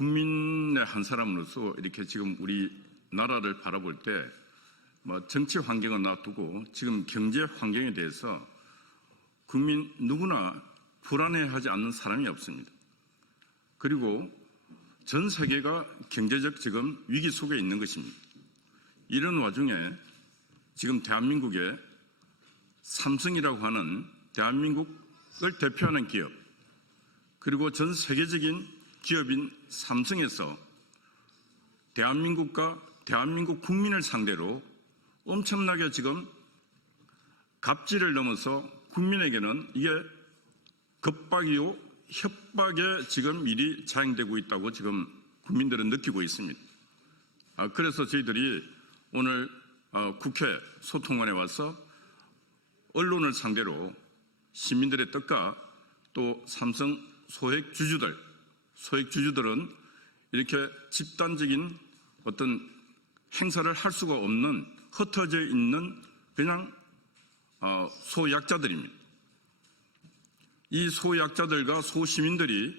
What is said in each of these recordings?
국민의 한 사람으로서 이렇게 지금 우리 나라를 바라볼 때 정치 환경은 놔두고 지금 경제 환경에 대해서 국민 누구나 불안해하지 않는 사람이 없습니다. 그리고 전 세계가 경제적 지금 위기 속에 있는 것입니다. 이런 와중에 지금 대한민국에 삼성이라고 하는 대한민국을 대표하는 기업, 그리고 전 세계적인 기업인 삼성에서 대한민국과 대한민국 국민을 상대로 엄청나게 지금 갑질을 넘어서 국민에게는 이게 겁박이요 협박의 지금 일이 자행되고 있다고 지금 국민들은 느끼고 있습니다. 그래서 저희들이 오늘 국회 소통관에 와서 언론을 상대로 시민들의 뜻과 또 삼성 소액 주주들은 이렇게 집단적인 어떤 행사를 할 수가 없는 흩어져 있는 그냥 소약자들입니다. 이 소약자들과 소시민들이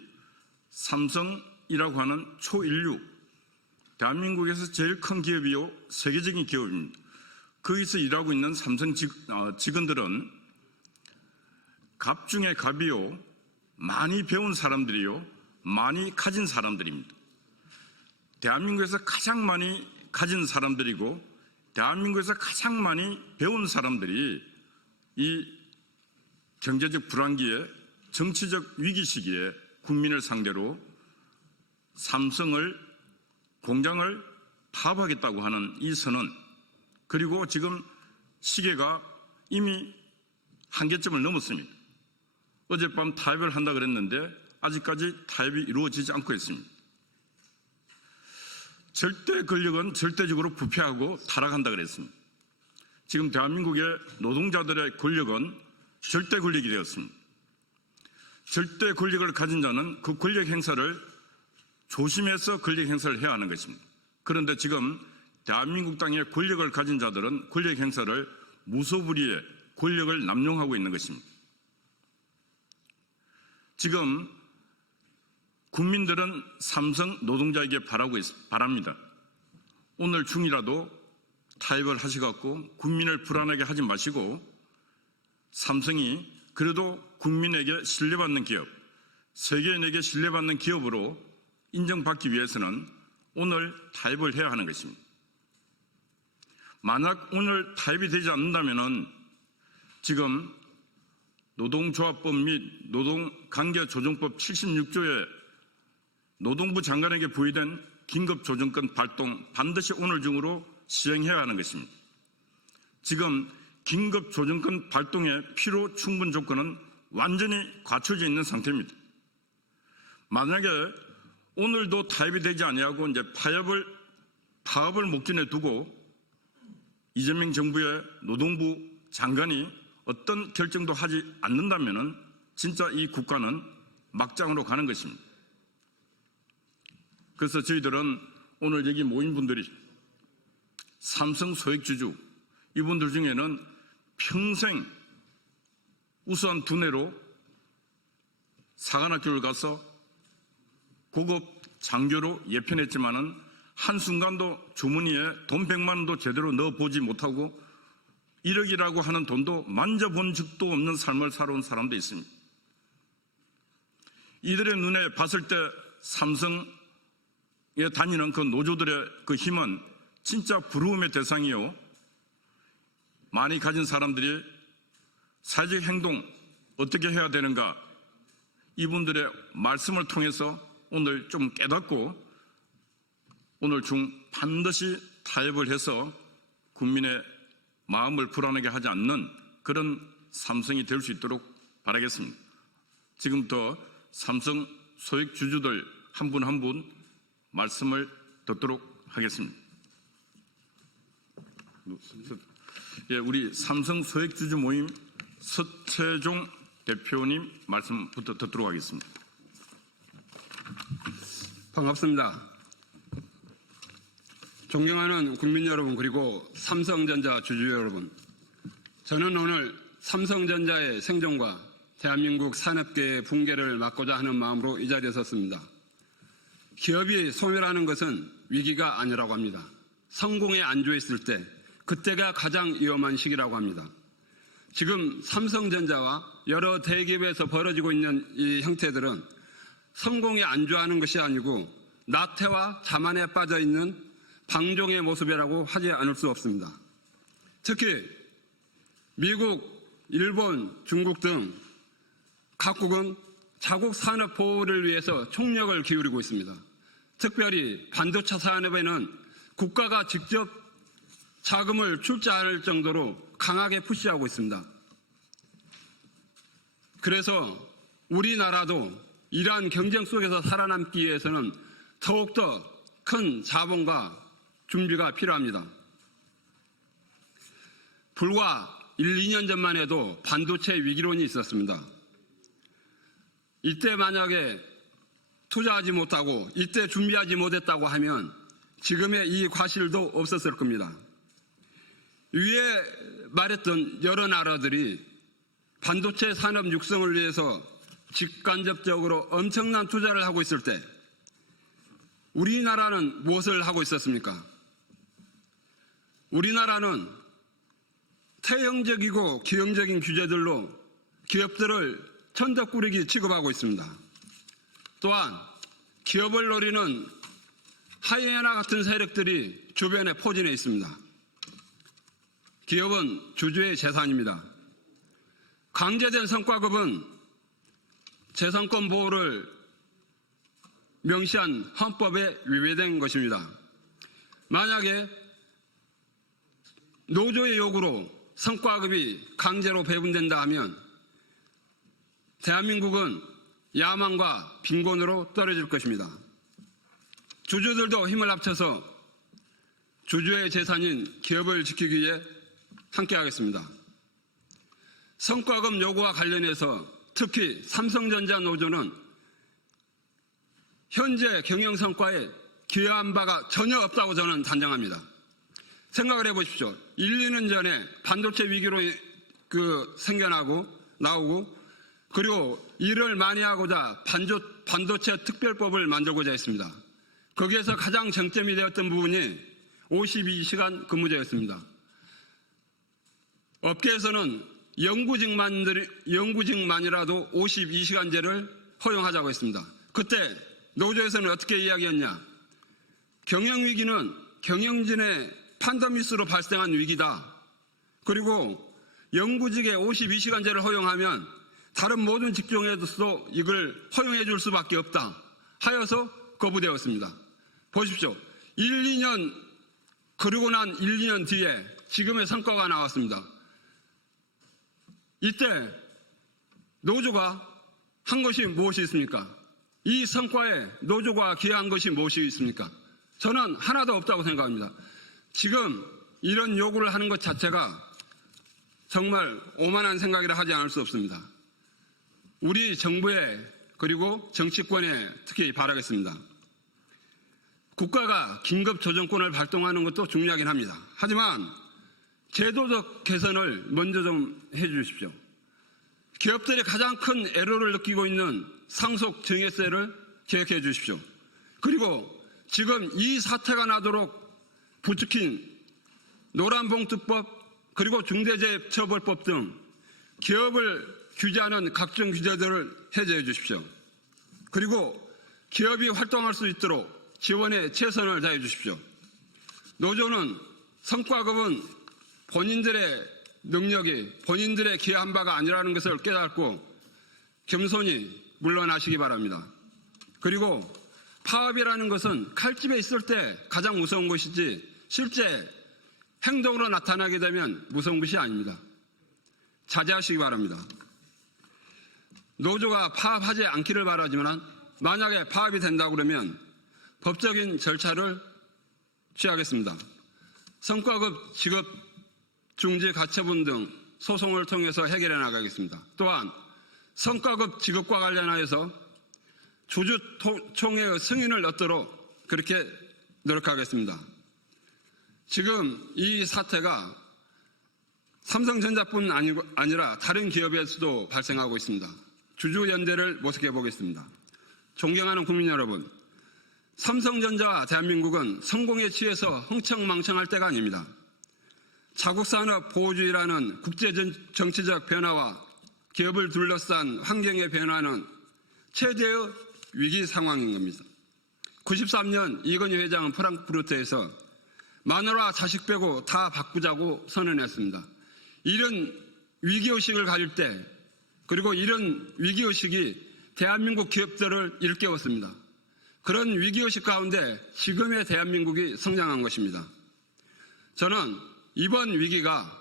삼성이라고 하는 초인류, 대한민국에서 제일 큰 기업이요 세계적인 기업입니다. 거기서 일하고 있는 삼성 직원들은 갑 중에 갑이요, 많이 배운 사람들이요, 많이 가진 사람들입니다. 대한민국에서 가장 많이 가진 사람들이고 대한민국에서 가장 많이 배운 사람들이 이 경제적 불황기에 정치적 위기 시기에 국민을 상대로 삼성을 공장을 파업하겠다고 하는 이 선언, 그리고 지금 시계가 이미 한계점을 넘었습니다. 어젯밤 타협을 한다 그랬는데 아직까지 타협이 이루어지지 않고 있습니다. 절대 권력은 절대적으로 부패하고 타락한다 그랬습니다. 지금 대한민국의 노동자들의 권력은 절대 권력이 되었습니다. 절대 권력을 가진 자는 그 권력 행사를 조심해서 권력 행사를 해야 하는 것입니다. 그런데 지금 대한민국 땅의 권력을 가진 자들은 권력 행사를 무소불위에 권력을 남용하고 있는 것입니다. 지금 국민들은 삼성 노동자에게 바랍니다. 오늘 중이라도 타협을 하셔갖고 국민을 불안하게 하지 마시고 삼성이 그래도 국민에게 신뢰받는 기업, 세계인에게 신뢰받는 기업으로 인정받기 위해서는 오늘 타협을 해야 하는 것입니다. 만약 오늘 타협이 되지 않는다면 지금 노동조합법 및 노동관계조정법 76조에 노동부 장관에게 부여된 긴급조정권 발동 반드시 오늘 중으로 시행해야 하는 것입니다. 지금 긴급조정권 발동의 필요 충분 조건은 완전히 갖춰져 있는 상태입니다. 만약에 오늘도 타협이 되지 아니하고 이제 파업을 목전에 두고 이재명 정부의 노동부 장관이 어떤 결정도 하지 않는다면 진짜 이 국가는 막장으로 가는 것입니다. 그래서 저희들은 오늘 여기 모인 분들이 삼성 소액주주, 이분들 중에는 평생 우수한 두뇌로 사관학교를 가서 고급 장교로 예편했지만은 한순간도 주머니에 돈 100만 원도 제대로 넣어보지 못하고 1억이라고 하는 돈도 만져본 적도 없는 삶을 살아온 사람도 있습니다. 이들의 눈에 봤을 때 삼성에 다니는 그 노조들의 그 힘은 진짜 부러움의 대상이요. 많이 가진 사람들이 사회적 행동 어떻게 해야 되는가, 이분들의 말씀을 통해서 오늘 좀 깨닫고 오늘 중 반드시 타협을 해서 국민의 마음을 불안하게 하지 않는 그런 삼성이 될 수 있도록 바라겠습니다. 지금부터 삼성 소액 주주들 한 분 한 분 말씀을 듣도록 하겠습니다. 우리 삼성 소액 주주 모임 서채종 대표님 말씀부터 듣도록 하겠습니다. 반갑습니다. 존경하는 국민 여러분, 그리고 삼성전자 주주 여러분, 저는 오늘 삼성전자의 생존과 대한민국 산업계의 붕괴를 막고자 하는 마음으로 이 자리에 섰습니다. 기업이 소멸하는 것은 위기가 아니라고 합니다. 성공에 안주했을 때 그때가 가장 위험한 시기라고 합니다. 지금 삼성전자와 여러 대기업에서 벌어지고 있는 이 형태들은 성공에 안주하는 것이 아니고 나태와 자만에 빠져 있는 방종의 모습이라고 하지 않을 수 없습니다. 특히 미국, 일본, 중국 등 각국은 자국 산업 보호를 위해서 총력을 기울이고 있습니다. 특별히 반도체 산업에는 국가가 직접 자금을 출자할 정도로 강하게 푸시하고 있습니다. 그래서 우리나라도 이러한 경쟁 속에서 살아남기 위해서는 더욱더 큰 자본과 준비가 필요합니다. 불과 1, 2년 전만 해도 반도체 위기론이 있었습니다. 이때 만약에 투자하지 못하고 이때 준비하지 못했다고 하면 지금의 이 과실도 없었을 겁니다. 위에 말했던 여러 나라들이 반도체 산업 육성을 위해서 직간접적으로 엄청난 투자를 하고 있을 때 우리나라는 무엇을 하고 있었습니까? 우리나라는 태형적이고 기형적인 규제들로 기업들을 천덕꾸러기 취급하고 있습니다. 또한 기업을 노리는 하이에나 같은 세력들이 주변에 포진해 있습니다. 기업은 주주의 재산입니다. 강제된 성과급은 재산권 보호를 명시한 헌법에 위배된 것입니다. 만약에 노조의 요구로 성과급이 강제로 배분된다 하면 대한민국은 야망과 빈곤으로 떨어질 것입니다. 주주들도 힘을 합쳐서 주주의 재산인 기업을 지키기 위해 함께하겠습니다. 성과급 요구와 관련해서 특히 삼성전자 노조는 현재 경영 성과에 기여한 바가 전혀 없다고 저는 단정합니다. 생각을 해보십시오. 1, 2년 전에 반도체 위기로 나오고 그리고 일을 많이 하고자 반도체 특별법을 만들고자 했습니다. 거기에서 가장 쟁점이 되었던 부분이 52시간 근무제였습니다. 업계에서는 영구직만이라도 52시간제를 허용하자고 했습니다. 그때 노조에서는 어떻게 이야기했냐? 경영위기는 경영진의 판단미스로 발생한 위기다. 그리고 영구직에 52시간제를 허용하면 다른 모든 직종에서도 이걸 허용해 줄 수밖에 없다 하여서 거부되었습니다. 보십시오. 1, 2년 그러고 난 1, 2년 뒤에 지금의 성과가 나왔습니다. 이때 노조가 한 것이 무엇이 있습니까? 이 성과에 노조가 기여한 것이 무엇이 있습니까? 저는 하나도 없다고 생각합니다. 지금 이런 요구를 하는 것 자체가 정말 오만한 생각이라 하지 않을 수 없습니다. 우리 정부에 그리고 정치권에 특히 바라겠습니다. 국가가 긴급 조정권을 발동하는 것도 중요하긴 합니다. 하지만 제도적 개선을 먼저 좀 해주십시오. 기업들이 가장 큰 애로를 느끼고 있는 상속 증여세를 계획해 주십시오. 그리고 지금 이 사태가 나도록 부추긴 노란봉투법 그리고 중대재해처벌법 등 기업을 규제하는 각종 규제들을 해제해 주십시오. 그리고 기업이 활동할 수 있도록 지원에 최선을 다해 주십시오. 노조는 성과급은 본인들의 능력이 본인들의 기여한 바가 아니라는 것을 깨닫고 겸손히 물러나시기 바랍니다. 그리고 파업이라는 것은 칼집에 있을 때 가장 무서운 것이지 실제 행동으로 나타나게 되면 무서운 것이 아닙니다. 자제하시기 바랍니다. 노조가 파업하지 않기를 바라지만 만약에 파업이 된다고 그러면 법적인 절차를 취하겠습니다. 성과급 지급 중지 가처분 등 소송을 통해서 해결해 나가겠습니다. 또한 성과급 지급과 관련하여서 주주총회의 승인을 얻도록 그렇게 노력하겠습니다. 지금 이 사태가 삼성전자뿐 아니라 다른 기업에서도 발생하고 있습니다. 주주연대를 모색해 보겠습니다. 존경하는 국민 여러분, 삼성전자와 대한민국은 성공에 취해서 흥청망청할 때가 아닙니다. 자국산업 보호주의라는 국제정치적 변화와 기업을 둘러싼 환경의 변화는 최대의 위기 상황인 겁니다. 93년 이건희 회장은 프랑크푸르트에서 마누라 자식 빼고 다 바꾸자고 선언했습니다. 이런 위기의식을 가질 때, 그리고 이런 위기의식이 대한민국 기업들을 일깨웠습니다. 그런 위기의식 가운데 지금의 대한민국이 성장한 것입니다. 저는 이번 위기가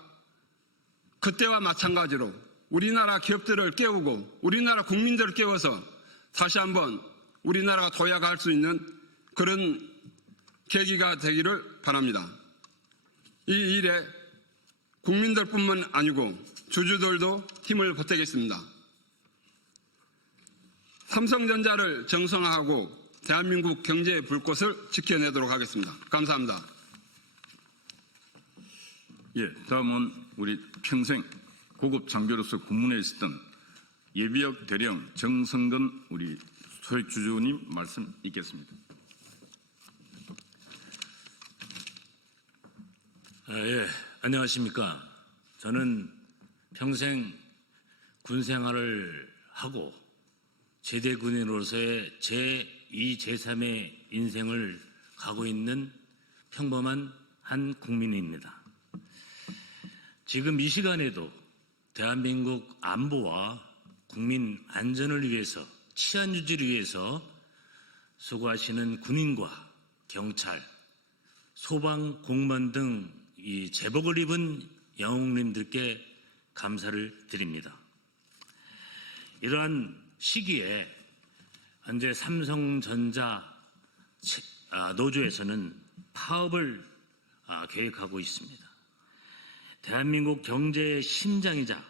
그때와 마찬가지로 우리나라 기업들을 깨우고 우리나라 국민들을 깨워서 다시 한번 우리나라가 도약할 수 있는 그런 계기가 되기를 바랍니다. 이 일에 국민들뿐만 아니고 주주들도 힘을 보태겠습니다. 삼성전자를 정상화하고 대한민국 경제의 불꽃을 지켜내도록 하겠습니다. 감사합니다. 예, 다음은 우리 평생 고급 장교로서 군문에 있었던 예비역 대령 정성근 우리 소액주주님 말씀 있겠습니다. 예, 안녕하십니까. 저는 평생 군 생활을 하고 제대 군인으로서의 제2, 제3의 인생을 가고 있는 평범한 한 국민입니다. 지금 이 시간에도 대한민국 안보와 국민 안전을 위해서, 치안 유지를 위해서 수고하시는 군인과 경찰, 소방, 공무원 등 이 제복을 입은 영웅님들께 감사를 드립니다. 이러한 시기에 현재 삼성전자 노조에서는 파업을 계획하고 있습니다. 대한민국 경제의 심장이자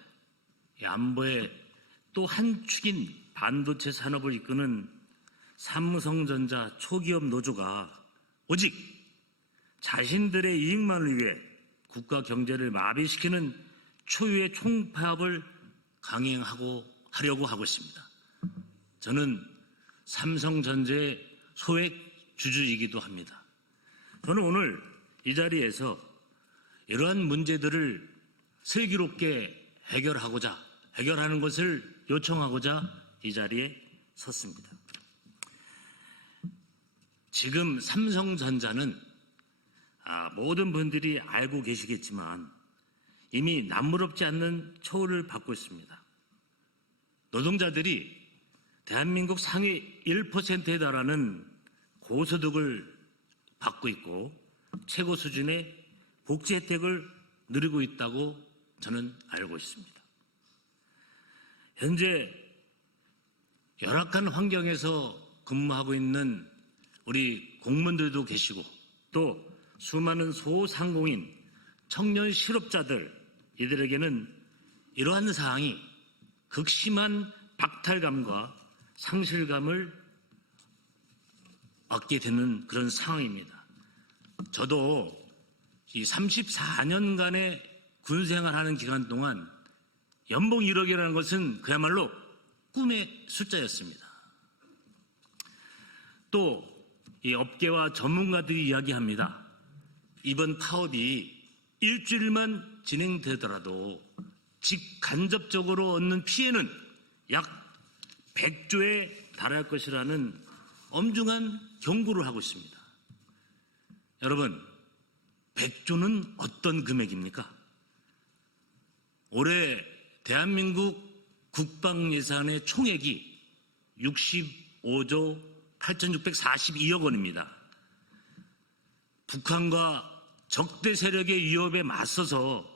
안보의 또 한 축인 반도체 산업을 이끄는 삼성전자 초기업 노조가 오직 자신들의 이익만을 위해 국가 경제를 마비시키는 초유의 총파업을 강행하려고 하고 있습니다. 저는 삼성전자의 소액 주주이기도 합니다. 저는 오늘 이 자리에서 이러한 문제들을 슬기롭게 해결하는 것을 요청하고자 이 자리에 섰습니다. 지금 삼성전자는 모든 분들이 알고 계시겠지만 이미 남부럽지 않는 처우를 받고 있습니다. 노동자들이 대한민국 상위 1%에 달하는 고소득을 받고 있고 최고 수준의 복지 혜택을 누리고 있다고 저는 알고 있습니다. 현재 열악한 환경에서 근무하고 있는 우리 공무원들도 계시고 또 수많은 소상공인, 청년 실업자들 이들에게는 이러한 사항이 극심한 박탈감과 상실감을 얻게 되는 그런 상황입니다. 저도 이 34년간의 군 생활하는 기간 동안 연봉 1억이라는 것은 그야말로 꿈의 숫자였습니다. 또 이 업계와 전문가들이 이야기합니다. 이번 파업이 일주일만 진행되더라도 직간접적으로 얻는 피해는 약 100조에 달할 것이라는 엄중한 경고를 하고 있습니다. 여러분, 100조는 어떤 금액입니까? 올해 대한민국 국방 예산의 총액이 65조 8,642억 원입니다. 북한과 적대 세력의 위협에 맞서서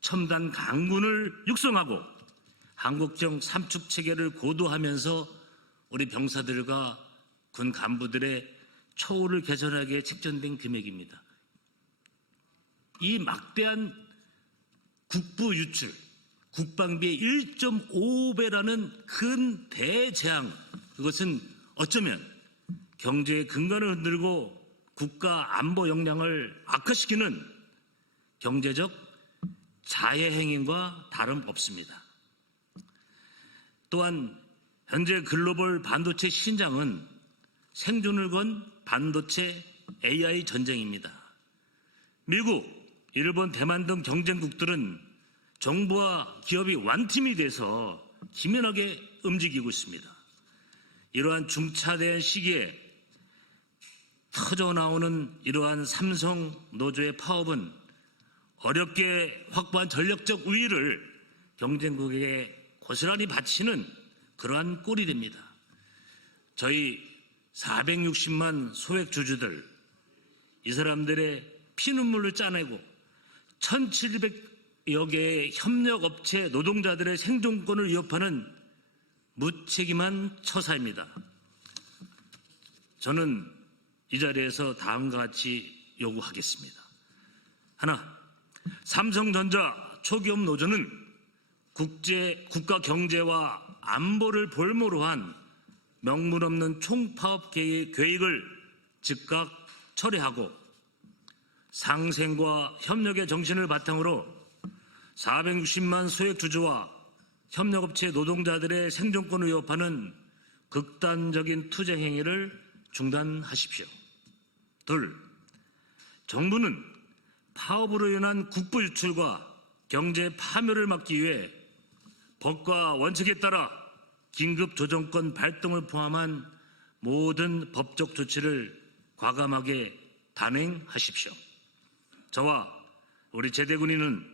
첨단 강군을 육성하고 한국형 삼축 체계를 고도하면서 우리 병사들과 군 간부들의 처우를 개선하기 위해 책정된 금액입니다. 이 막대한 국부 유출, 국방비의 1.5배라는 큰 대재앙, 그것은 어쩌면 경제의 근간을 흔들고 국가 안보 역량을 악화시키는 경제적 자해 행위와 다름없습니다. 또한 현재 글로벌 반도체 시장은 생존을 건 반도체 AI 전쟁입니다. 미국, 일본, 대만 등 경쟁국들은 정부와 기업이 완팀이 돼서 기민하게 움직이고 있습니다. 이러한 중차대한 시기에 터져나오는 이러한 삼성 노조의 파업은 어렵게 확보한 전력적 우위를 경쟁국에게 고스란히 바치는 그러한 꼴이 됩니다. 저희 460만 소액 주주들, 이 사람들의 피눈물을 짜내고 1,700여 개의 협력업체 노동자들의 생존권을 위협하는 무책임한 처사입니다. 저는 이 자리에서 다음과 같이 요구하겠습니다. 하나, 삼성전자 초기업 노조는 국가 경제와 안보를 볼모로 한 명분 없는 총파업 계획을 즉각 철회하고 상생과 협력의 정신을 바탕으로 460만 소액 주주와 협력업체 노동자들의 생존권을 위협하는 극단적인 투쟁 행위를 중단하십시오. 둘, 정부는 파업으로 인한 국부 유출과 경제 파멸을 막기 위해 법과 원칙에 따라 긴급 조정권 발동을 포함한 모든 법적 조치를 과감하게 단행하십시오. 저와 우리 제대군인은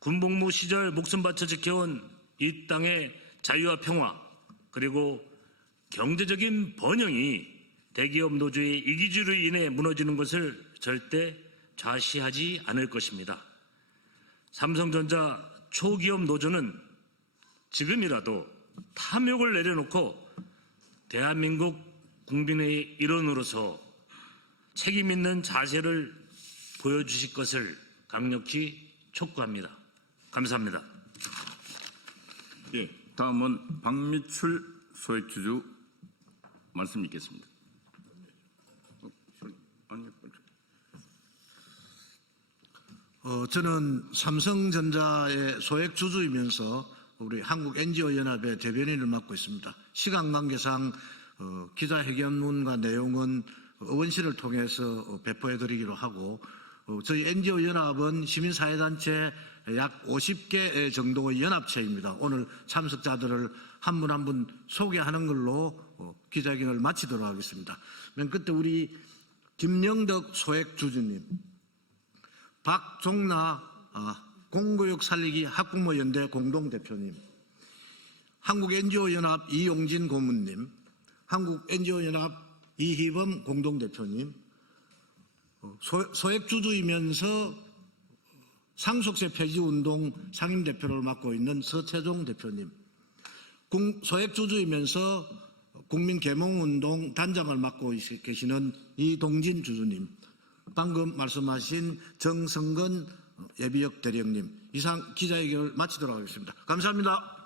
군복무 시절 목숨 바쳐 지켜온 이 땅의 자유와 평화, 그리고 경제적인 번영이 대기업 노조의 이기주의로 인해 무너지는 것을 절대 좌시하지 않을 것입니다. 삼성전자 초기업 노조는 지금이라도 탐욕을 내려놓고 대한민국 국민의 일원으로서 책임있는 자세를 보여주실 것을 강력히 촉구합니다. 감사합니다. 예, 다음은 박미출 소액주주 말씀 있겠습니다. 저는 삼성전자의 소액 주주이면서 우리 한국 NGO 연합의 대변인을 맡고 있습니다. 시간 관계상 기자회견문과 내용은 의원실을 통해서 배포해드리기로 하고, 저희 NGO 연합은 시민사회단체 약 50개 정도의 연합체입니다. 오늘 참석자들을 한 분 한 분 소개하는 걸로 기자회견을 마치도록 하겠습니다. 그때 우리 김영덕 소액 주주님, 박종나 공교육 살리기 학부모 연대 공동대표님, 한국 NGO 연합 이용진 고문님, 한국 NGO 연합 이희범 공동대표님, 소액주주이면서 상속세 폐지운동 상임대표를 맡고 있는 서채종 대표님, 소액주주이면서 국민계몽운동 단장을 맡고 계시는 이동진 주주님, 방금 말씀하신 정성근 예비역 대령님, 이상 기자회견을 마치도록 하겠습니다. 감사합니다.